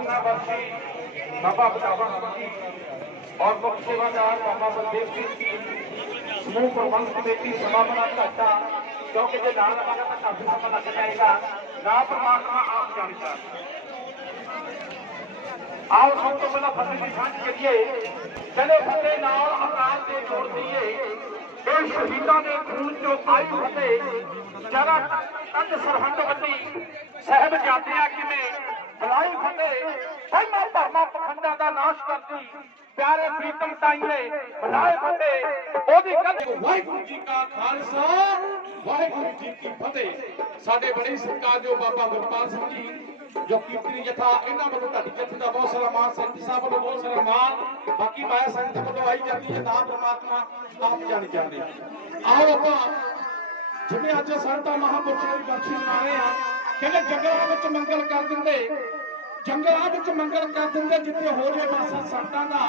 ਬਖਸ਼ੀ, ਬਾਬਾ ਬਚਾਵਾ ਜੀ ਔਰ ਮੁੱਖ ਸੇਵਾਦਾਰ ਬਾਬਾ ਬਲਦੇਵ ਸਿੰਘ ਜੀ। ਸਮੂਹ ਪ੍ਰਬੰਧ ਕਮੇਟੀ ਸਮਾਪਨਾ ਘਾਟਾ ਕਿਉਂਕਿ ਜੇ ਨਾਲ ਲਵਾਂਗਾ ਤਾਂ ਕਾਫੀ ਸਮਾਂ ਲੱਗ ਜਾਏਗਾ। ਨਾ ਪਰਮਾਤਮਾ ਆਪ ਜਾਣਦਾ। ਆਓ ਸਭ ਤੋਂ ਪਹਿਲਾਂ ਫਤਿਹ ਦੀ ਸਾਂਝ ਕਰੀਏ। ਚਲੇ ਫਤਿਹ ਨਾਲ ਅਕਾਲ ਦੇ ਜੋੜ ਦਈਏ। ਇਹ ਸ਼ਹੀਦਾਂ ਦੇ ਖੂਨ ਚੋਂ ਆਈ ਫਤਿਹ ਜਰਾ ਕੰਧ ਸਰਹੰਦ ਵੱਡੀ। ਸਹਿਬ ਜਾਂਦਿਆਂ ਕਿਵੇਂ ਬਲਾਈ ਫਤਿਹ। ਪਹਿਮਾ ਭਰਮਾ ਪਖੰਡਾਂ ਦਾ ਨਾਸ਼ ਕਰਦੀ। ਪਿਆਰੇ ਪ੍ਰੀਤਮ ਤਾਈਏ ਬਲਾਏ ਫਤਿਹ। ਉਹਦੀ ਕੰਧ ਵਾਹਿਗੁਰੂ ਜੀ ਕਾ ਖਾਲਸਾ, ਵਾਹਿਗੁਰੂ ਜੀ ਕੀ ਫਤਿਹ। ਸਾਡੇ ਬੜੇ ਸਤਿਕਾਰਯੋਗ ਬਾਬਾ ਗੁਰਪਾਲ ਸਿੰਘ ਜੀ, ਜੋ ਕੀਰਤਨੀ ਜਥਾ, ਇਹਨਾਂ ਵੱਲੋਂ ਤੁਹਾਡੀ ਜਥੇ ਦਾ ਬਹੁਤ ਸਾਰਾ ਮਾਨ ਸੰਤ ਸਾਹਿਬ ਵੱਲੋਂ ਬਹੁਤ ਸਾਰਾ ਮਾਨ ਬਾਕੀ ਮਾਇਆ ਸੰਗਤ ਵੱਲੋਂ ਆਈ ਜਾਂਦੀ ਹੈ, ਨਾਮ ਪ੍ਰਮਾਤਮਾ ਆਪ ਜਾਣੀ ਜਾਂਦੇ ਆਓ ਆਪਾਂ, ਜਿਵੇਂ ਅੱਜ ਸੰਤਾਂ ਮਹਾਂਪੁਰਸ਼ਾਂ ਦੀ ਬਖਸ਼ੀ ਮਨਾ ਰਹੇ ਆ ਕਹਿੰਦੇ ਜੰਗਲਾਂ ਵਿੱਚ ਮੰਗਲ ਕਰ ਦਿੰਦੇ, ਜੰਗਲਾਂ ਵਿੱਚ ਮੰਗਲ ਕਰ ਦਿੰਦੇ, ਜਿੱਥੇ ਹੋ ਜੇ ਵਾਸਾ ਸੰਤਾਂ ਦਾ,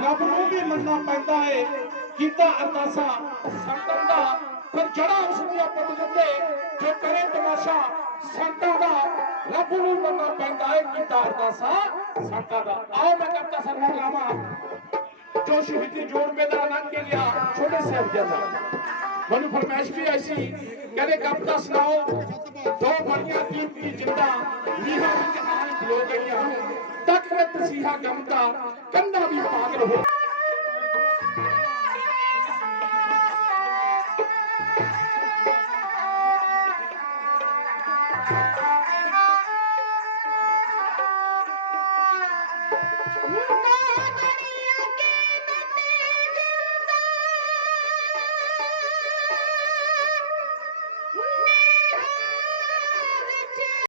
ਰੱਬ ਨੂੰ ਵੀ ਮੰਨਣਾ ਪੈਂਦਾ ਏ, ਕੀਤਾ ਅਰਦਾਸਾਂ ਸੰਤਾਂ ਦਾ। ਫਿਰ ਜੜਾ ਉਸ ਦੀਆਂ ਪੁੱਟ ਦਿੰਦੇ, ਜੋ ਕਰੇ ਤਮਾਸ਼ਾ ਸੰਤਾਂ ਦਾ, ਰੱਬ ਨੂੰ ਮੰਨਣਾ ਪੈਂਦਾ ਏ, ਕੀਤਾ ਅਰਦਾਸਾ ਸੰਤਾਂ ਦਾ। ਆਓ ਮੈਂ ਕਪਤਾ ਸਰਵਰ ਲਾਵਾਂ ਜੋ ਸ਼ਹੀਦੀ ਜੋੜ ਮੇਲਾ ਲੰਘ ਕੇ ਗਿਆ ਛੋਟੇ ਸਾਹਿਬਜ਼ਾਦਾ ਮੈਨੂੰ ਫਰਮਾਇਸ਼ ਵੀ ਆਈ ਸੀ, ਕਹਿੰਦੇ ਕਵਿਤਾ ਸੁਣਾਓ, ਦੋ ਬੜੀਆਂ ਕੀਮਤੀ ਜਿੰਦਾ ਲੀਹਾਂ ਵਿੱਚ ਆਣ ਖਲੋ ਗਈਆਂ ਤੱਕ ਮੈਂ ਤਸੀਹਾ ਗਮ ਦਾ ਕੰਨਾ ਵੀ ਪਾਗਲ ਹੋ Thank.